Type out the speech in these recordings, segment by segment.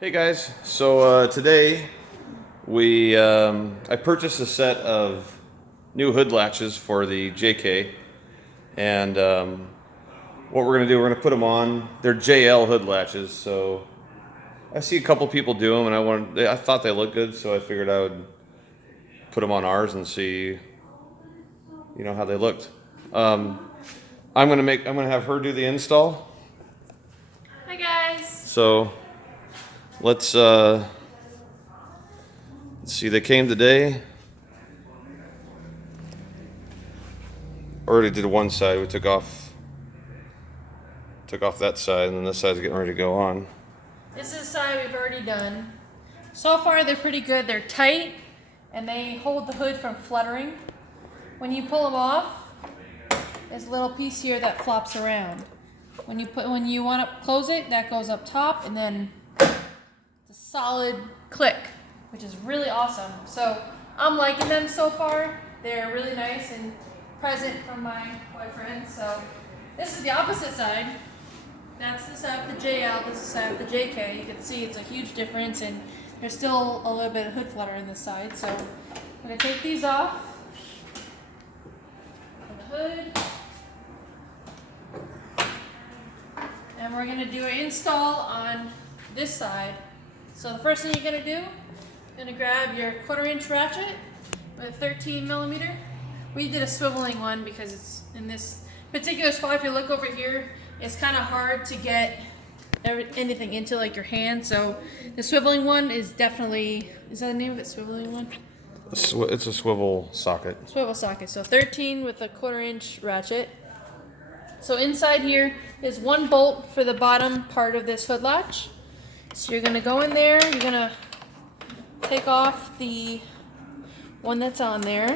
Hey guys, so today I purchased a set of new hood latches for the JK, and what we're gonna do, we're gonna put them on. They're JL hood latches, so I see a couple people do them, and I thought they looked good, so I figured I would put them on ours and see, how they looked. I'm gonna have her do the install. Hi guys. So let's see. They came today. Already did one side. We took off that side, and then this side's getting ready to go on. This is the side we've already done. So far they're pretty good. They're tight and they hold the hood from fluttering. When you pull them off, there's a little piece here that flops around. When you want to close it, that goes up top, and then it's a solid click, which is really awesome. So I'm liking them so far. They're really nice and present from my boyfriend. So this is the opposite side. That's the side of the JL, this is the side of the JK. You can see it's a huge difference, and there's still a little bit of hood flutter in this side. So I'm going to take these off of the hood, and we're going to do an install on this side. So the first thing you're going to do, you're going to grab your 1/4" ratchet with a 13mm. We did a swiveling one because it's in this particular spot. If you look over here, it's kind of hard to get anything into like your hand. So the swiveling one is definitely, is that the name of it, swiveling one? It's a swivel socket. Swivel socket. So 13 with a 1/4" ratchet. So inside here is one bolt for the bottom part of this hood latch. So you're gonna go in there, you're gonna take off the one that's on there.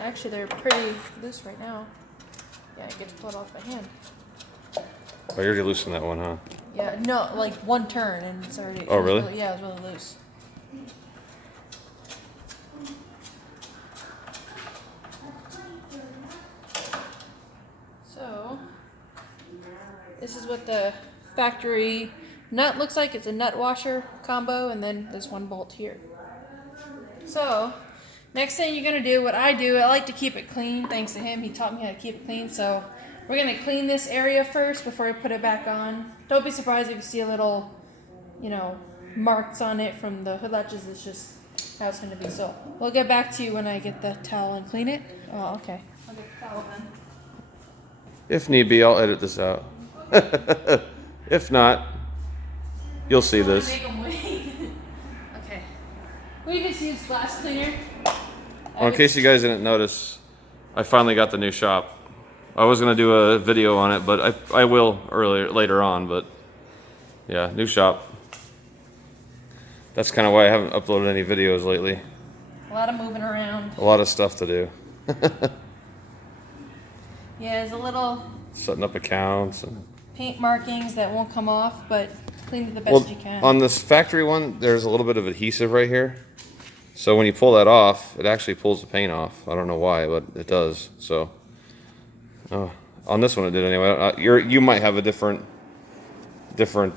Actually, they're pretty loose right now. Yeah, I get to pull it off by hand. Oh, you already loosened that one, huh? Yeah, no, like one turn and it's already. Oh, really? Yeah, it was really loose. So, this is what the factory nut looks like. It's a nut washer combo, and then there's one bolt here. So, next thing you're gonna do, what I do, I like to keep it clean. Thanks to him, he taught me how to keep it clean. So we're gonna clean this area first before we put it back on. Don't be surprised if you see a little, marks on it from the hood latches. It's just how it's gonna be. So we'll get back to you when I get the towel and clean it. Oh, okay. I'll get the towel then. If need be, I'll edit this out. If not, you'll see this. Make 'em wait. Okay. We just use glass cleaner. Well, in case you guys didn't notice, I finally got the new shop. I was gonna do a video on it, but I will later on. But yeah, new shop. That's kind of why I haven't uploaded any videos lately. A lot of moving around. A lot of stuff to do. Yeah, there's a little Setting up accounts and. paint markings that won't come off, but clean it the best you can. On this factory one, there's a little bit of adhesive right here. So when you pull that off, it actually pulls the paint off. I don't know why, but it does. So on this one it did anyway. You might have a different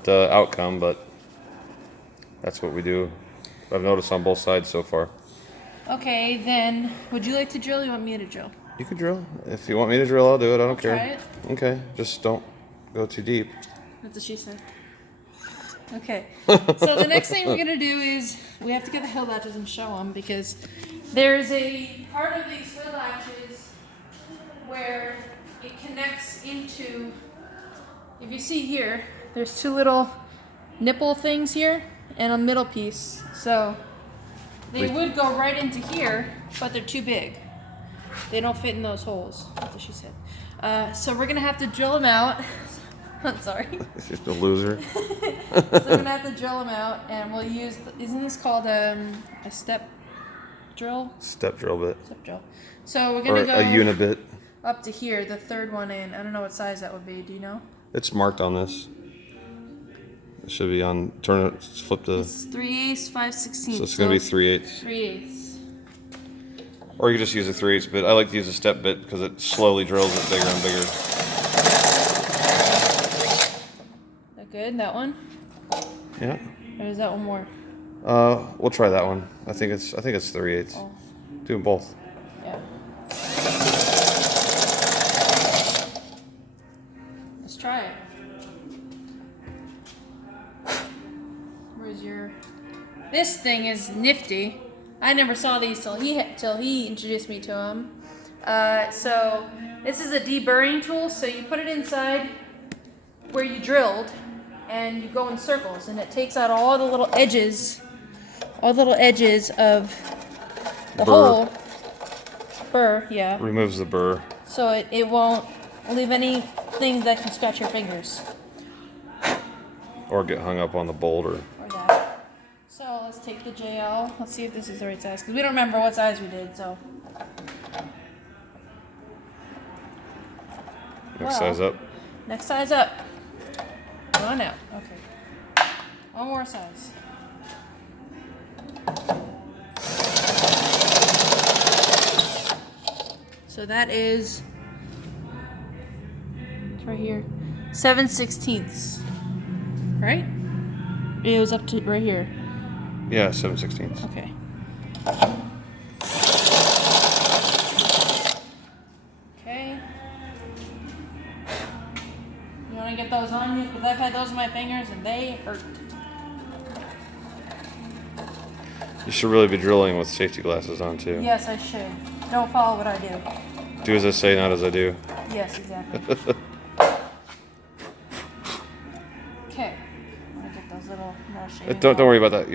outcome, but that's what we do. I've noticed on both sides so far. Okay, then would you like to drill or you want me to drill? You can drill. If you want me to drill, I'll do it. I don't care. Try it. Okay, just don't go too deep. That's what she said. Okay, so the next thing we're gonna do is we have to get the hood latches and show them, because there's a part of these hood latches where it connects into, if you see here, there's two little nipple things here and a middle piece. So they would go right into here, but they're too big. They don't fit in those holes. That's what she said. So we're gonna have to drill them out. I'm sorry. It's just a loser. So we're gonna have to drill them out, and we'll use. Isn't this called a step drill? Step drill bit. Step drill. So we're gonna Or go a unibit. up to here, the third one in. I don't know what size that would be. Do you know? It's marked on this. It should be on. Turn it. Flip the. It's 3/8, 5/16. So it's gonna be 3/8. 3/8. Or you can just use a 3/8 bit. I like to use a step bit because it slowly drills it bigger and bigger. Good, that one? Yeah. Or is that one more? We'll try that one. I think it's 3/8. Oh. Do them both. Yeah. Let's try it. Where's your... This thing is nifty. I never saw these till he introduced me to them. So this is a deburring tool. So you put it inside where you drilled, and you go in circles, and it takes out all the little edges of the hole. Burr, yeah. Removes the burr. So it won't leave any things that can scratch your fingers. Or get hung up on the boulder. Or that. So let's take the JL. Let's see if this is the right size, because we don't remember what size we did, so. Next size up. Next size up. Go on out. Okay. One more size. So that is, it's right here, 7/16. Right? It was up to right here. Yeah, 7/16. Okay. Okay. You want to get those on you? Because I've had those in my fingers and they hurt. You should really be drilling with safety glasses on too. Yes, I should. Don't follow what I do. Do as I say, not as I do. Yes, exactly. Okay. I'm gonna get those little more shaving. Don't worry about that.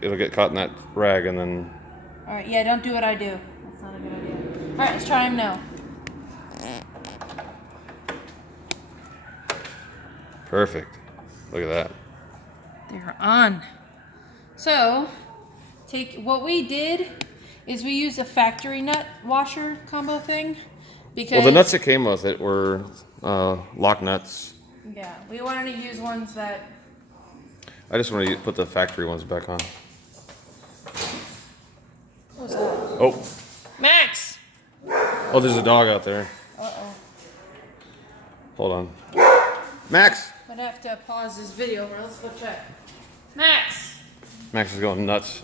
It'll get caught in that rag and then. All right. Yeah. Don't do what I do. That's not a good idea. All right. Let's try them now. Perfect. Look at that. They're on. So, what we did is we used a factory nut washer combo thing because. Well, the nuts that came with it were lock nuts. Yeah, we wanted to use ones that. I just want to put the factory ones back on. What was that? Oh. Max. Oh, there's a dog out there. Uh-oh. Hold on. Max. I'd have to pause this video. Let's go check. Max. Max is going nuts.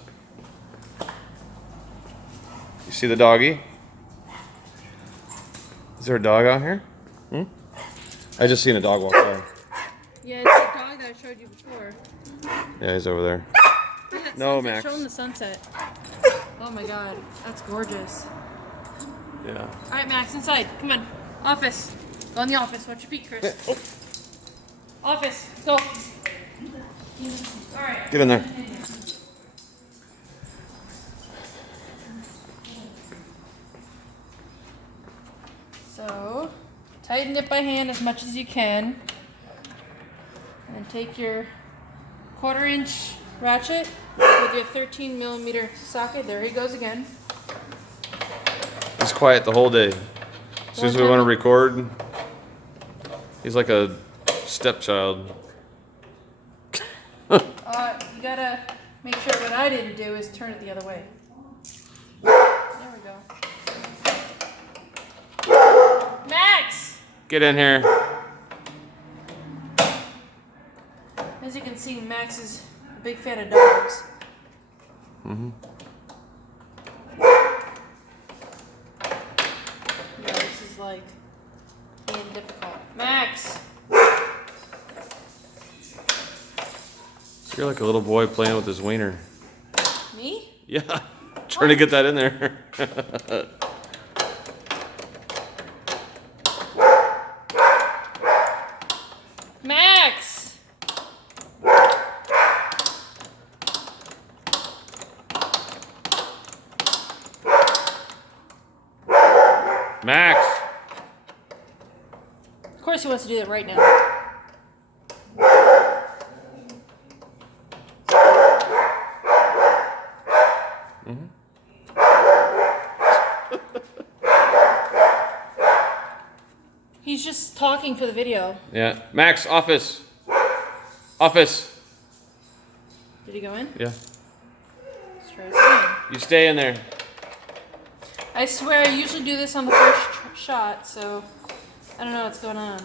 You see the doggy? Is there a dog out here? I just seen a dog walk by. Yeah, it's the dog that I showed you before. Yeah, he's over there. No, Max. Show him the sunset. Oh my god, that's gorgeous. Yeah. All right, Max, inside. Come on. Office. Go in the office. Watch your feet, Chris. Oh. Office. Go. All right. Get in there. So, tighten it by hand as much as you can. And take your 1/4-inch ratchet with your 13mm socket. There he goes again. He's quiet the whole day. As soon as we want to record, he's like a stepchild. You gotta make sure what I didn't do is turn it the other way. There we go. Max! Get in here. As you can see, Max is a big fan of dogs. Yeah, this is like being difficult. Max! You're like a little boy playing with his wiener. Me? Yeah. Trying to get that in there. Max! Max. Of course he wants to do it right now. He's just talking for the video. Yeah. Max, office. Office. Did he go in? Yeah. Let's try this again. You stay in there. I swear I usually do this on the first shot, so I don't know what's going on.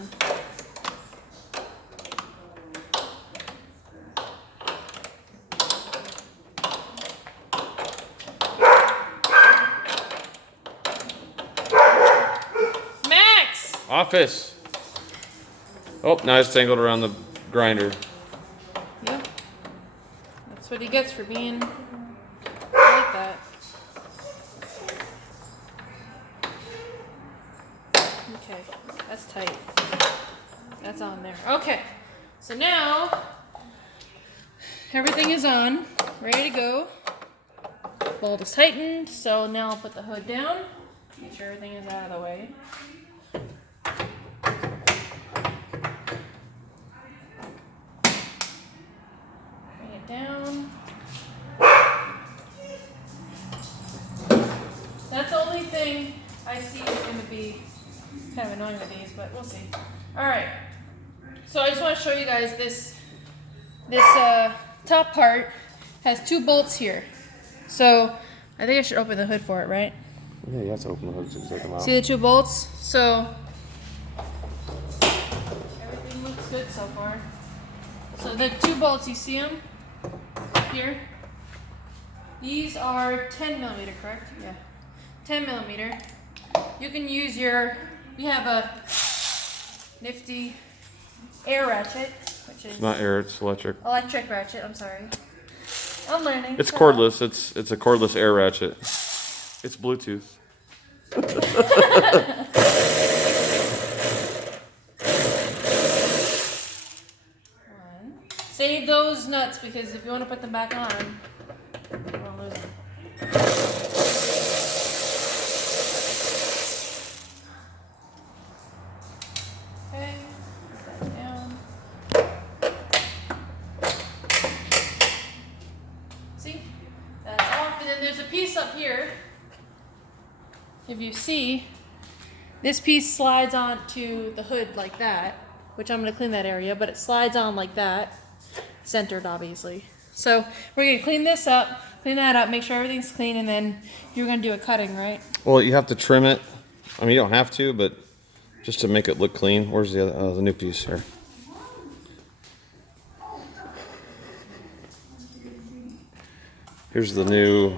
Office. Oh, now it's tangled around the grinder. Yep. That's what he gets for being like that. Okay, that's tight. That's on there. Okay, so now everything is on, ready to go. Bolt is tightened, so now I'll put the hood down. Make sure everything is out of the way. Bring it down. That's the only thing I see is going to be kind of annoying with these, but we'll see. Alright, so I just want to show you guys this top part has 2 bolts here. So I think I should open the hood for it, right? Yeah, you have to open the hood to take them out. See the 2 bolts? So everything looks good so far. So the 2 bolts, you see them here? These are 10 millimeter, correct? Yeah. 10 millimeter. You can use we have a nifty air ratchet, which is It's not air, it's electric. electric ratchet, I'm sorry. I'm learning. It's cordless. It's a cordless air ratchet. It's Bluetooth. Save those nuts because if you want to put them back on, you won't lose them. Okay, put that down. See? That's off. And then there's a piece up here. If you see, this piece slides onto the hood like that, which I'm going to clean that area, but it slides on like that. Centered, obviously. So we're going to clean this up, clean that up, make sure everything's clean, and then you're going to do a cutting, right? Well, you have to trim it. I mean, you don't have to, but just to make it look clean. Where's the other, the new piece here? Here's the new.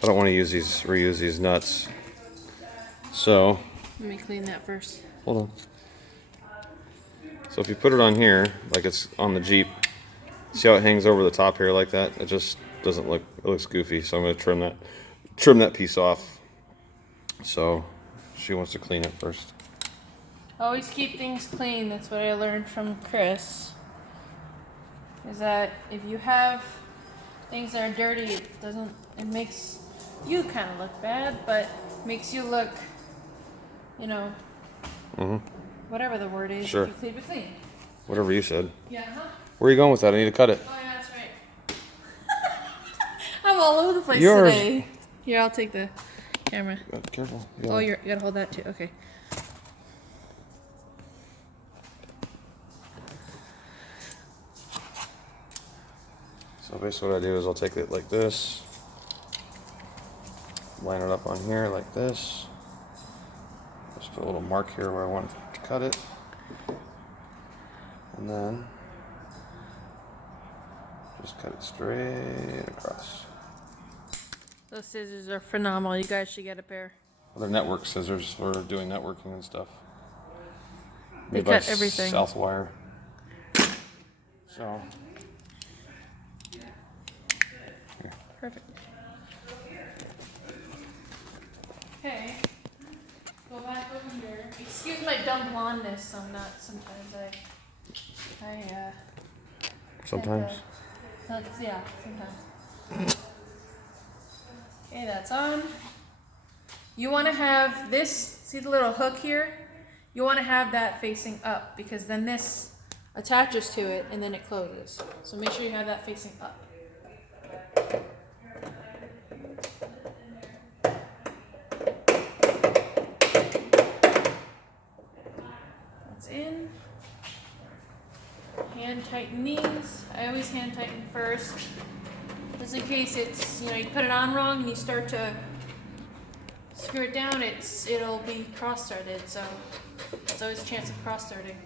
I don't want to reuse these nuts. So. Let me clean that first. Hold on. So if you put it on here, like it's on the Jeep, see how it hangs over the top here like that? It just doesn't look, it looks goofy. So I'm going to trim that piece off. So she wants to clean it first. Always keep things clean. That's what I learned from Chris. Is that if you have things that are dirty, it makes you kind of look bad, but makes you look, whatever the word is. Sure. If you keep it clean. Whatever you said. Yeah, huh? Where are you going with that? I need to cut it. Oh, yeah, that's right. I'm all over the place Yours. today. Here, I'll take the camera. Careful. Oh, you gotta hold that too. Okay. So basically what I do is I'll take it like this, line it up on here like this, just put a little mark here where I want to cut it, and then just cut it straight across. Those scissors are phenomenal. You guys should get a pair. Well, they're network scissors for doing networking and stuff. They Made by cut everything. Southwire. So. Perfect. Okay. Go back over here. Excuse my dumb blondness. I'm not. Sometimes Sometimes. Yeah. Sometimes. Okay, that's on. You want to have this. See the little hook here? You want to have that facing up because then this attaches to it and then it closes. So make sure you have that facing up. In. Hand tighten these. I always hand tighten first, just in case it's you put it on wrong and you start to screw it down. It'll be cross started, so there's always a chance of cross starting.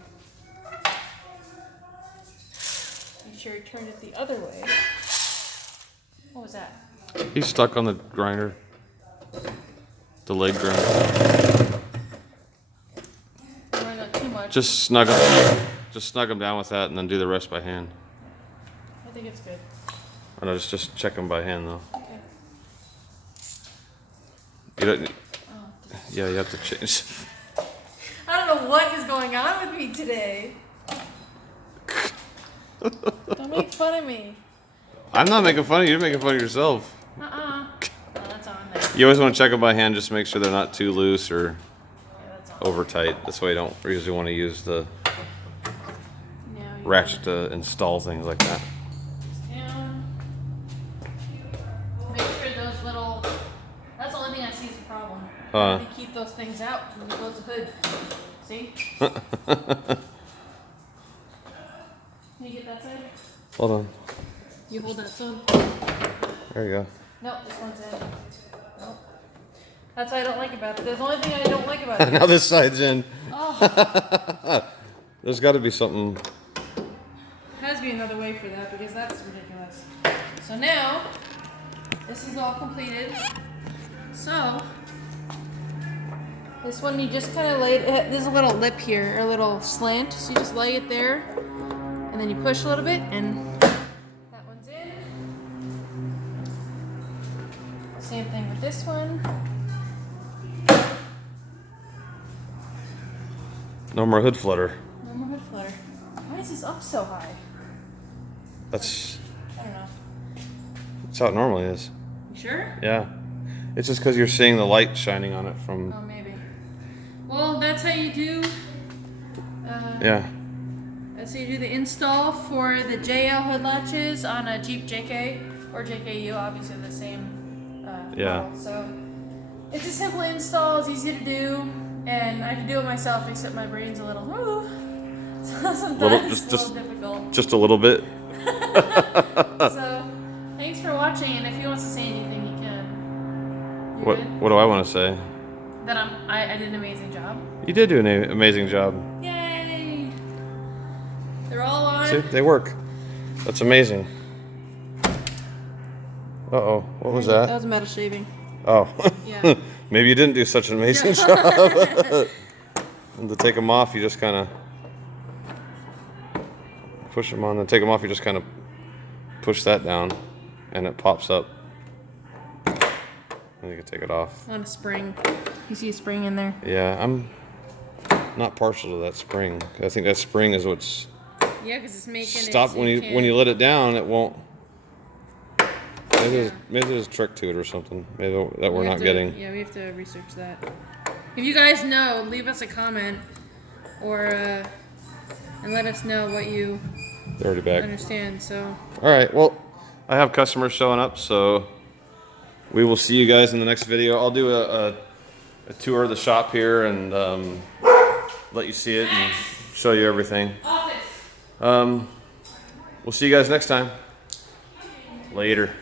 Make sure you turn it the other way. What was that? He's stuck on the grinder. The leg grinder. I got too much. Just snug him down with that, and then do the rest by hand. I think it's good. I know, just check them by hand though. Okay. You don't. Oh, Yeah, you have to change. I don't know what is going on with me today. Don't make fun of me. I'm not making fun of you. You're making fun of yourself. Oh, that's on there. You always want to check them by hand, just to make sure they're not too loose or Yeah, that's on. over tight. That's why you don't usually want to use the Now you ratchet to install things like that. down. Make sure those little. That's the only thing I see is a problem. You keep those things out when you close the hood. See? Can you get that side? Hold on. You hold that side. There you go. Nope, this one's in. Nope. That's what I don't like about it. There's the only thing I don't like about it. Now this side's in. Oh. There's got to be something. Has to be another way for that because that's ridiculous. So now, this is all completed. So, this one you just kind of lay it, there's a little lip here, a little slant, so you just lay it there, and then you push a little bit, and that one's in. Same thing with this one. No more hood flutter. No more hood flutter. Why is this up so high? That's I don't know. how it normally is. You sure? Yeah. It's just because you're seeing the light shining on it from. Oh, maybe. Well, that's how you do. Yeah. That's how you do the install for the JL hood latches on a Jeep JK or JKU. Obviously, the same. Yeah. Model. So it's a simple install. It's easy to do, and I can do it myself. Except my brain's a little. Woo. So sometimes it's a little difficult. Just a little bit. So thanks for watching, and if he wants to say anything, he can. You good? What do I want to say? That I did an amazing job. You did do an amazing job. Yay! They're all on. See, they work. That's amazing. Uh-oh, what was That that? was metal shaving. Oh. Yeah. Maybe you didn't do such an amazing job. And to take them off, you just kind of push them on, then take them off, you just kind of push that down, and it pops up. And you can take it off. On a spring. You see a spring in there? Yeah, I'm not partial to that spring. I think that spring is what's Yeah, because it's making stop it. So when you let it down, it won't. Maybe there's a trick to it or something. Maybe that we're not getting. Yeah, we have to research that. If you guys know, leave us a comment or and let us know what you They're already back. understand. So. All right. Well, I have customers showing up, so we will see you guys in the next video. I'll do a tour of the shop here and let you see it and show you everything. Office. We'll see you guys next time. Later.